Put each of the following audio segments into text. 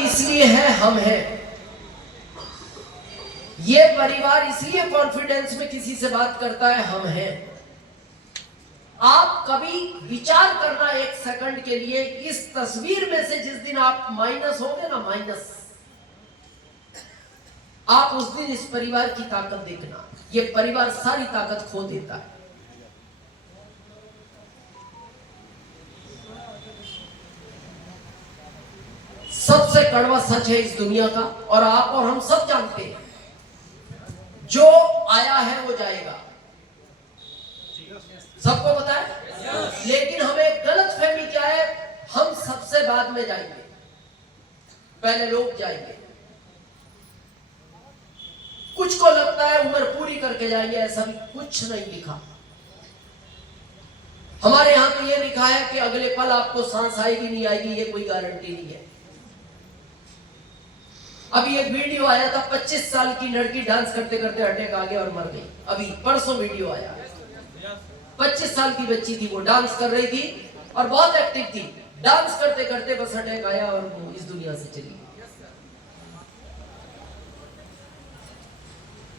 इसलिए है हम हैं। ये परिवार इसलिए कॉन्फिडेंस में किसी से बात करता है, हम हैं। आप कभी विचार करना एक सेकंड के लिए, इस तस्वीर में से जिस दिन आप माइनस होंगे ना, माइनस, आप उस दिन इस परिवार की ताकत देखना। ये परिवार सारी ताकत खो देता है। सबसे कड़वा सच है इस दुनिया का, और आप और हम सब जानते हैं, जो आया है वो जाएगा। सबको पता है। लेकिन हमें गलत फहमी क्या है, हम सबसे बाद में जाएंगे, पहले लोग जाएंगे। कुछ को लगता है उम्र पूरी करके जाएंगे, ऐसा भी कुछ नहीं लिखा। हमारे यहां तो ये लिखा है कि अगले पल आपको सांस आएगी नहीं आएगी, ये कोई गारंटी नहीं है। अभी एक वीडियो आया था, 25 साल की लड़की डांस करते करते अटैक आ गया और मर गई। अभी परसों वीडियो आया, 25 साल की बच्ची थी, वो डांस कर रही थी और बहुत एक्टिव थी। डांस करते करते बस अटैक आया और वो इस दुनिया से चली गई।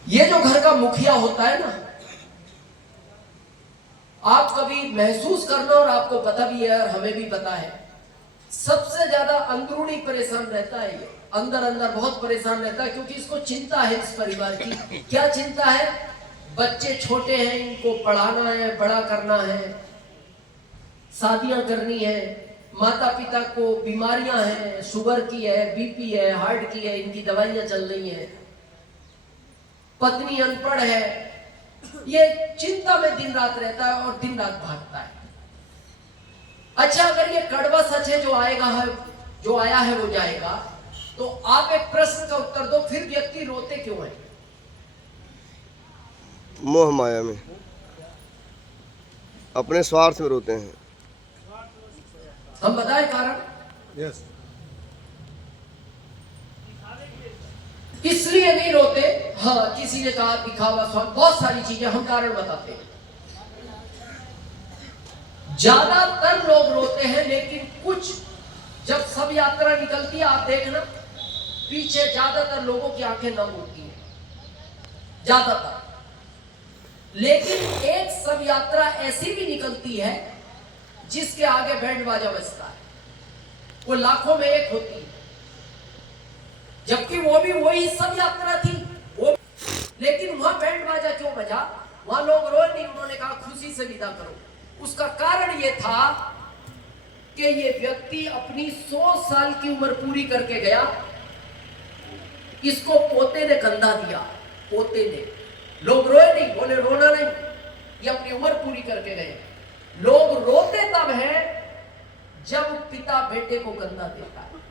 ये जो घर का मुखिया होता है ना, आप कभी महसूस करना, और आपको पता भी है और हमें भी पता है, सबसे ज्यादा अंदरूनी परेशान रहता है। ये अंदर अंदर बहुत परेशान रहता है, क्योंकि इसको चिंता है इस परिवार की। क्या चिंता है? बच्चे छोटे हैं, इनको पढ़ाना है, बड़ा करना है, शादियां करनी है, माता पिता को बीमारियां हैं, शुगर की है, बीपी है, हार्ट की है, इनकी दवाइयां चल रही हैं, पत्नी अनपढ़ है। ये चिंता में दिन रात रहता है और दिन रात भागता है। अच्छा, अगर ये कड़वा सच है, जो आएगा है, जो आया है वो जाएगा, तो आप एक प्रश्न का उत्तर दो, फिर व्यक्ति रोते क्यों है? मोह माया में, अपने स्वार्थ में रोते हैं। हम बताएं कारण? यस। इसलिए नहीं रोते। हाँ, किसी ने कहा दिखावा, स्वार्थ, बहुत सारी चीजें, हम कारण बताते हैं। ज्यादातर लोग रोते हैं, लेकिन कुछ, जब सब यात्रा निकलती है, आप देखना पीछे ज्यादातर लोगों की आंखें नम होती हैं, ज्यादातर। लेकिन एक सब यात्रा ऐसी भी निकलती है जिसके आगे बैंड बाजा बजता है, वो लाखों में एक होती है, जबकि वो भी वही सब यात्रा थी वो। लेकिन वहां बैंड बाजा क्यों बजा? वहां लोग रोए नहीं, उन्होंने कहा खुशी से विदा करो। उसका कारण ये था कि ये व्यक्ति अपनी 100 साल की उम्र पूरी करके गया, इसको पोते ने कंधा दिया, पोते ने। लोग रोए नहीं, बोले रोना नहीं, ये अपनी उम्र पूरी करके गए। लोग रोते तब है जब पिता बेटे को कंधा देता है।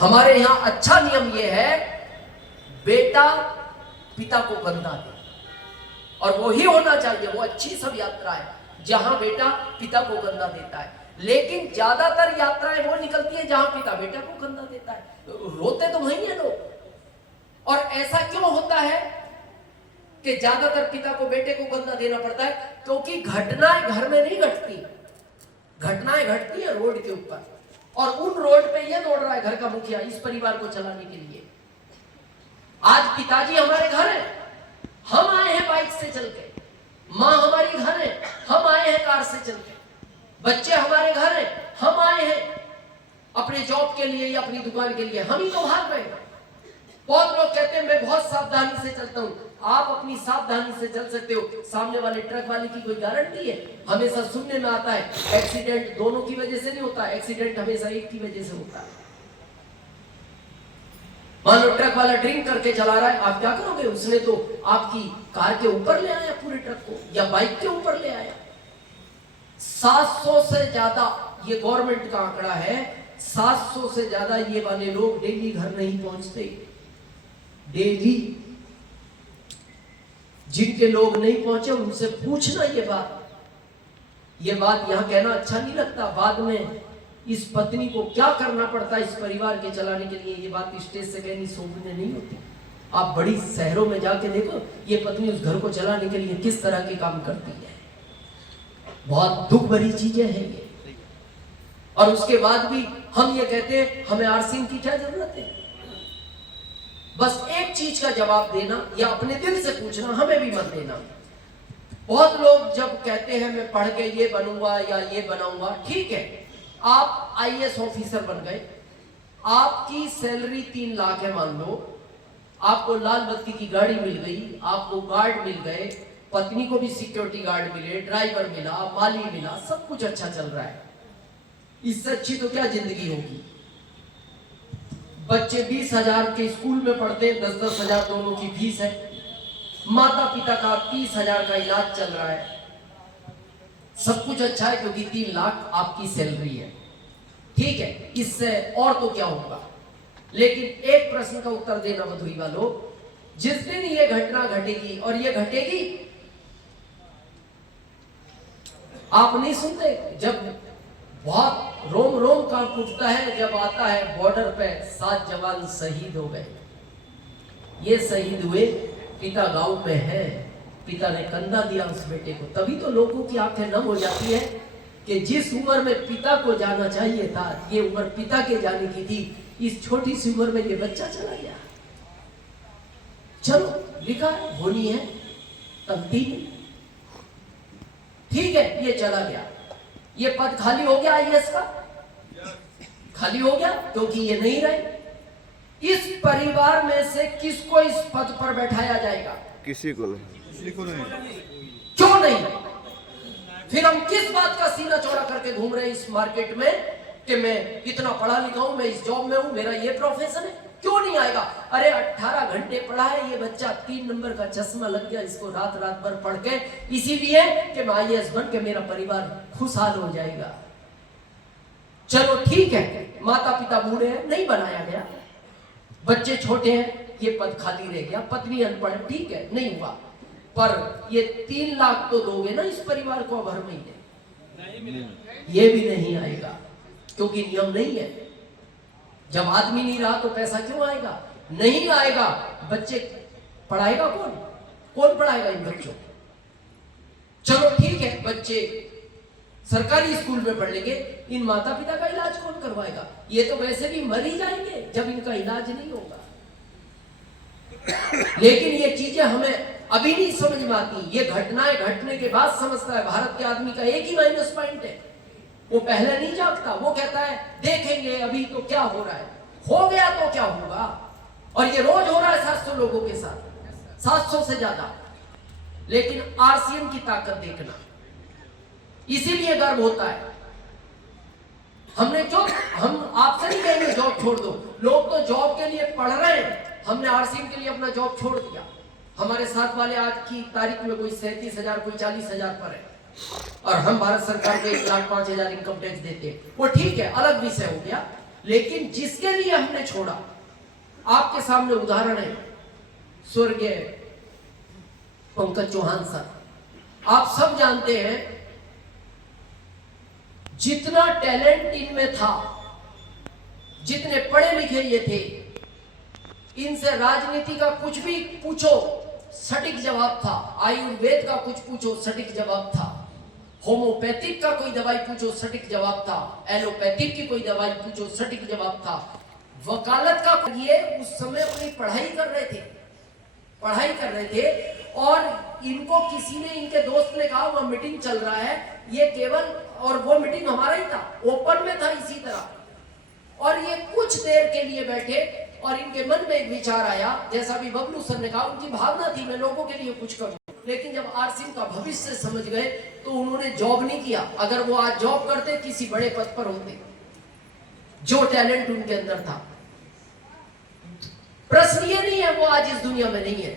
हमारे यहां अच्छा नियम यह है, बेटा पिता को कंधा दे, और वो ही होना चाहिए। वो अच्छी सब यात्रा है जहां बेटा पिता को कंधा देता है। लेकिन ज्यादातर यात्राएं वो निकलती है जहां पिता बेटा को कंधा देता है। रोते तो वही है लोग। और ऐसा क्यों होता है कि ज्यादातर पिता को बेटे को कंधा देना पड़ता है? क्योंकि घटनाएं घर में नहीं घटती, घटनाएं घटती है रोड के ऊपर, और उन रोड पे ये दौड़ रहा है घर का मुखिया इस परिवार को चलाने के लिए। आज पिताजी हमारे घर है, हम आए हैं बाइक से चल के, माँ हमारी घर है, हम आए हैं कार से चल के, बच्चे हमारे घर हैं, हम आए हैं अपने जॉब के लिए या अपनी दुकान के लिए, हम ही तो भाग रहे हैं। बहुत लोग कहते हैं मैं बहुत सावधानी से चलता हूं। आप अपनी सावधानी से चल सकते हो, सामने वाले ट्रक वाले की कोई गारंटी है? हमेशा सुनने में आता है एक्सीडेंट दोनों की वजह से नहीं होता, एक्सीडेंट हमेशा एक की वजह से होता है। मान लो ट्रक वाला ड्रिंक करके चला रहा है, आप क्या करोगे? उसने तो आपकी कार के ऊपर ले आया पूरे ट्रक को, या बाइक के ऊपर ले आया। 700 से ज्यादा, ये गवर्नमेंट का आंकड़ा है, 700 से ज्यादा ये वाले लोग डेली घर नहीं पहुंचते। डेली जिनके लोग नहीं पहुंचे उनसे पूछना ये बात यहां कहना अच्छा नहीं लगता। बाद में इस पत्नी को क्या करना पड़ता है इस परिवार के चलाने के लिए, ये बात स्टेज से कहनी शोभनीय नहीं होती। आप बड़ी शहरों में जाके देखो, ये पत्नी उस घर को चलाने के लिए किस तरह के काम करती है। बहुत दुख भरी चीजें हैं ये। और उसके बाद भी हम ये कहते हैं हमें आरसीएम की क्या जरूरत है। बस एक चीज का जवाब देना या अपने दिल से पूछना, हमें भी मत देना। बहुत लोग जब कहते हैं मैं पढ़ के ये बनूंगा या ये बनाऊंगा, ठीक है, आप आईएएस ऑफिसर बन गए, आपकी सैलरी 3 लाख है मान लो, आपको लाल बत्ती की गाड़ी मिल गई, आपको गार्ड मिल गए, पत्नी को भी सिक्योरिटी गार्ड मिले, ड्राइवर मिला, माली मिला, सब कुछ अच्छा चल रहा है। इससे अच्छी तो क्या जिंदगी होगी। बच्चे 20,000 के स्कूल में पढ़ते हैं, 10-10 हजार दोनों की फीस है, माता पिता का 30,000 का इलाज चल रहा है, सब कुछ अच्छा है क्योंकि 3 लाख आपकी सैलरी है, ठीक है, इससे और तो क्या होगा। लेकिन एक प्रश्न का उत्तर देना बधुई वालों, जिस दिन ये घटना घटेगी, और ये घटेगी, आप नहीं सुनते जब बहुत रोम रोम कांप उठता है जब आता है बॉर्डर पे 7 जवान शहीद हो गए। ये शहीद हुए, पिता गांव में है, पिता ने कंधा दिया उस बेटे को, तभी तो लोगों की आंखें नम हो जाती है कि जिस उम्र में पिता को जाना चाहिए था, ये उम्र पिता के जाने की थी, इस छोटी सी उम्र में ये बच्चा चला गया। चलो लिखा है, होनी है तब्दीली, ठीक है, ये चला गया, ये पद खाली हो गया आईएएस का, खाली हो गया क्योंकि ये नहीं रहे। इस परिवार में से किसको इस पद पर बैठाया जाएगा? किसी को नहीं। क्यों नहीं? फिर हम किस बात का सीना चौड़ा करके घूम रहे हैं इस मार्केट में कि मैं इतना पढ़ा लिखा हूं, मैं इस जॉब में हूं, मेरा ये प्रोफेशन है? क्यों नहीं आएगा? अरे 18 घंटे पढ़ा है ये बच्चा, 3 नंबर का चश्मा लग गया इसको रात रात भर पढ़ के, इसीलिए कि मैं आईएएस बन के मेरा परिवार खुशहाल हो जाएगा। चलो ठीक है, माता पिता बूढ़े हैं, नहीं बनाया गया, बच्चे छोटे हैं, ये पद खाली रह गया, पत्नी अनपढ़, ठीक है, नहीं हुआ, पर ये 3 लाख तो दोगे ना इस परिवार को हर महीने? ये भी नहीं आएगा क्योंकि नियम नहीं है। जब आदमी नहीं रहा तो पैसा क्यों आएगा? नहीं आएगा। बच्चे पढ़ाएगा कौन? कौन पढ़ाएगा इन बच्चों? चलो ठीक है, बच्चे सरकारी स्कूल में पढ़ लेंगे, इन माता पिता का इलाज कौन करवाएगा? ये तो वैसे भी मर ही जाएंगे जब इनका इलाज नहीं होगा। लेकिन ये चीजें हमें अभी नहीं समझ में आती, ये घटनाएं घटने के बाद समझता है। भारत के आदमी का एक ही माइनस पॉइंट है, वो पहले नहीं जागता, वो कहता है देखेंगे अभी तो क्या हो रहा है, हो गया तो क्या होगा। और ये रोज हो रहा है 700 लोगों के साथ, 700 से ज्यादा। लेकिन आरसीएम की ताकत देखना, इसीलिए गर्व होता है। हमने क्यों, हम आपसे नहीं कहेंगे जॉब छोड़ दो, लोग तो जॉब के लिए पढ़ रहे हैं, हमने आरसीएम के लिए अपना जॉब छोड़ दिया। हमारे साथ वाले आज की तारीख में कोई 37,000, कोई 40,000 पर है, और हम भारत सरकार को 1,05,000 इनकम टैक्स देते हैं, वो ठीक है, अलग विषय हो गया। लेकिन जिसके लिए हमने छोड़ा, आपके सामने उदाहरण है, स्वर्गीय पंकज चौहान सर, आप सब जानते हैं जितना टैलेंट इनमें था, जितने पढ़े लिखे ये थे, इनसे राजनीति का कुछ भी पूछो सटीक जवाब था, आयुर्वेद का कुछ पूछो सटीक जवाब था, होम्योपैथिक का कोई दवाई पूछो सटीक जवाब था, एलोपैथिक की कोई दवाई पूछो सटीक जवाब था, वकालत का ये उस समय अपनी पढ़ाई कर रहे थे। और इनको किसी ने, इनके दोस्त ने कहा वह मीटिंग चल रहा है, ये केवल, और वो मीटिंग हमारा ही था, ओपन में था इसी तरह, और ये कुछ देर के लिए बैठे और इनके मन में एक विचार आया, जैसा भी बबलू सर ने कहा, उनकी भावना थी मैं लोगों के लिए कुछ करूं। लेकिन जब आरसीएम का भविष्य समझ गए तो उन्होंने जॉब नहीं किया। अगर वो आज जॉब करते, किसी बड़े पद पर होते, जो टैलेंट उनके अंदर था। प्रश्न ये नहीं है वो आज इस दुनिया में नहीं है,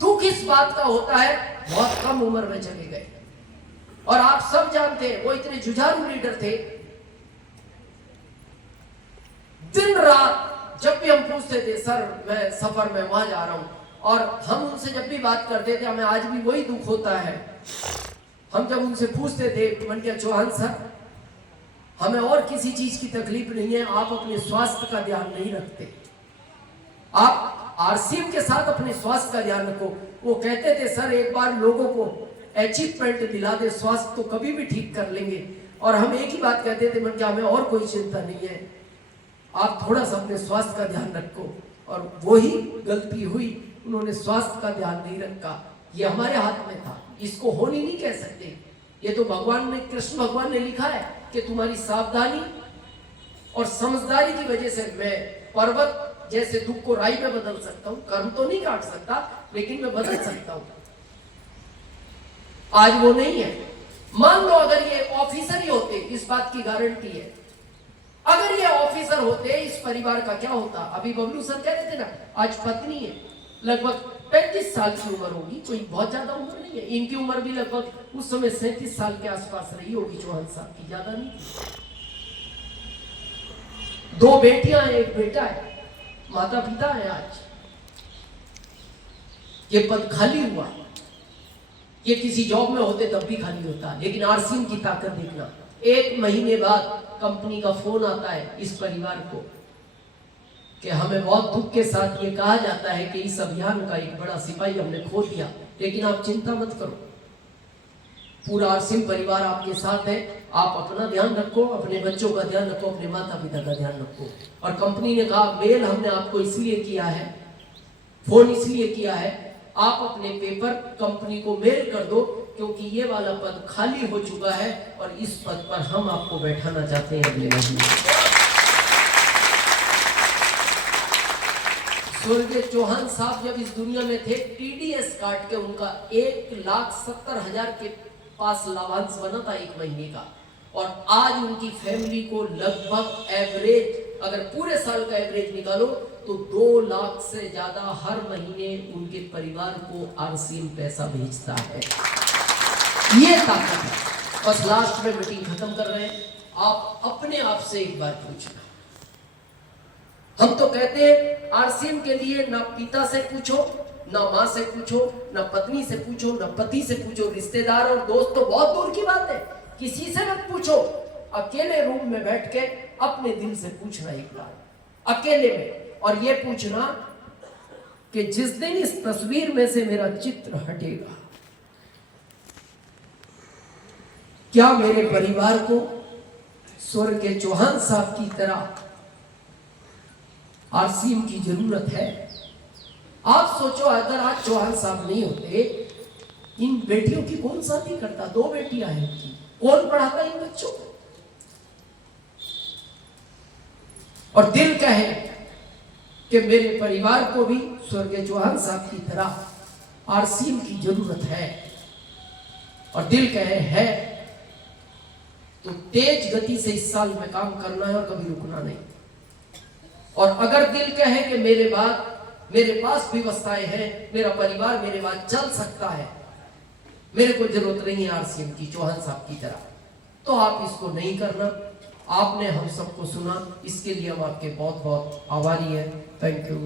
दुख इस बात का होता है बहुत कम उम्र में चले गए। और आप सब जानते हैं वो इतने जुझारू लीडर थे, दिन रात जब भी हम पूछते थे सर मैं सफर में वहां जा रहा हूं, और हम उनसे जब भी बात करते थे, हमें आज भी वही दुख होता है। हम जब उनसे पूछते थे, मन के चौहान सर हमें और किसी चीज की तकलीफ नहीं है, आप अपने स्वास्थ्य का ध्यान नहीं रखते, आप आरसीएम के साथ अपने स्वास्थ्य का ध्यान रखो। वो कहते थे सर एक बार लोगों को अचीवमेंट दिला दे, स्वास्थ्य तो कभी भी ठीक कर लेंगे, और हम एक ही बात कहते थे, मन क्या हमें और कोई चिंता नहीं है, आप थोड़ा सा अपने स्वास्थ्य का ध्यान रखो। और वही गलती हुई, उन्होंने स्वास्थ्य का ध्यान नहीं रखा। ये हमारे हाथ में था, इसको होनी नहीं कह सकते। ये तो भगवान ने, कृष्ण भगवान ने लिखा है कि तुम्हारी सावधानी और समझदारी की वजह से मैं पर्वत जैसे दुख को राई में बदल सकता हूं। कर्म तो नहीं काट सकता, लेकिन मैं बदल सकता हूं। आज वो नहीं है। मान लो अगर ये ऑफिसर ही होते, इस बात की गारंटी है, अगर ये ऑफिसर होते, इस परिवार का क्या होता। अभी बबलू सर कह रहे थे ना, आज पत्नी है, लगभग 35 साल की उम्र होगी, कोई बहुत ज्यादा उम्र नहीं है। इनकी उम्र भी लगभग उस समय 37 साल के आसपास रही होगी, चौहान साहब की, ज्यादा नहीं। 2 बेटियां हैं, 1 बेटा है, माता पिता है। आज ये पद खाली हुआ, ये किसी जॉब में होते तब भी खाली होता। लेकिन आरसीएम की ताकत देखना, 1 महीने बाद कंपनी का फोन आता है इस परिवार को कि हमें बहुत दुख के साथ ये कहा जाता है कि इस अभियान का एक बड़ा सिपाही हमने खो दिया, लेकिन आप चिंता मत करो, पूरा आरसीएम परिवार आपके साथ है। आप अपना ध्यान रखो, अपने बच्चों का ध्यान रखो, अपने माता पिता का ध्यान रखो। और कंपनी ने कहा मेल हमने आपको इसलिए किया है, फोन इसलिए किया है, आप अपने पेपर कंपनी को मेल कर दो, क्योंकि ये वाला पद खाली हो चुका है और इस पद पर हम आपको बैठाना चाहते हैं अगले महीने। स्वर्गीय चौहान साहब जब इस दुनिया में थे, टीडीएस काट के उनका 1,70,000 के पास लाभांश बना था 1 महीने का। और आज उनकी फैमिली को लगभग एवरेज, अगर पूरे साल का एवरेज निकालो तो 2 लाख से ज्यादा हर महीने उनके परिवार को आरसीएम पैसा भेजता है। ये ताकत है। बस लास्ट में मीटिंग खत्म कर रहे हैं, आप अपने आप से एक बार पूछना। हम तो कहते हैं आरसीएम के लिए ना पिता से पूछो, ना माँ से पूछो, ना पत्नी से पूछो, ना पति से पूछो, रिश्तेदार और दोस्त तो बहुत दूर की बात है, किसी से मत पूछो। अकेले रूम में बैठ के अपने दिल से पूछना एक बार, अकेले में, और ये पूछना कि जिस दिन इस तस्वीर में से मेरा चित्र हटेगा, क्या मेरे परिवार को स्वर्गीय चौहान साहब की तरह आरसीएम की जरूरत है। आप सोचो, अगर आज चौहान साहब नहीं होते, इन बेटियों की कौन शादी करता? 2 बेटियां हैं इनकी, कौन पढ़ाता इन बच्चों को? और दिल कहे कि मेरे परिवार को भी स्वर्गीय चौहान साहब की तरह आरसीएम की जरूरत है, और दिल कहे है, तो तेज गति से इस साल में काम करना है और कभी रुकना नहीं। और अगर दिल कहे कि मेरे पास व्यवस्थाएं हैं, मेरा परिवार मेरे बाद चल सकता है, मेरे को जरूरत नहीं है आरसीएम की चौहान साहब की तरह, तो आप इसको नहीं करना। आपने हम सबको सुना, इसके लिए हम आपके बहुत बहुत आभारी हैं। Thank you.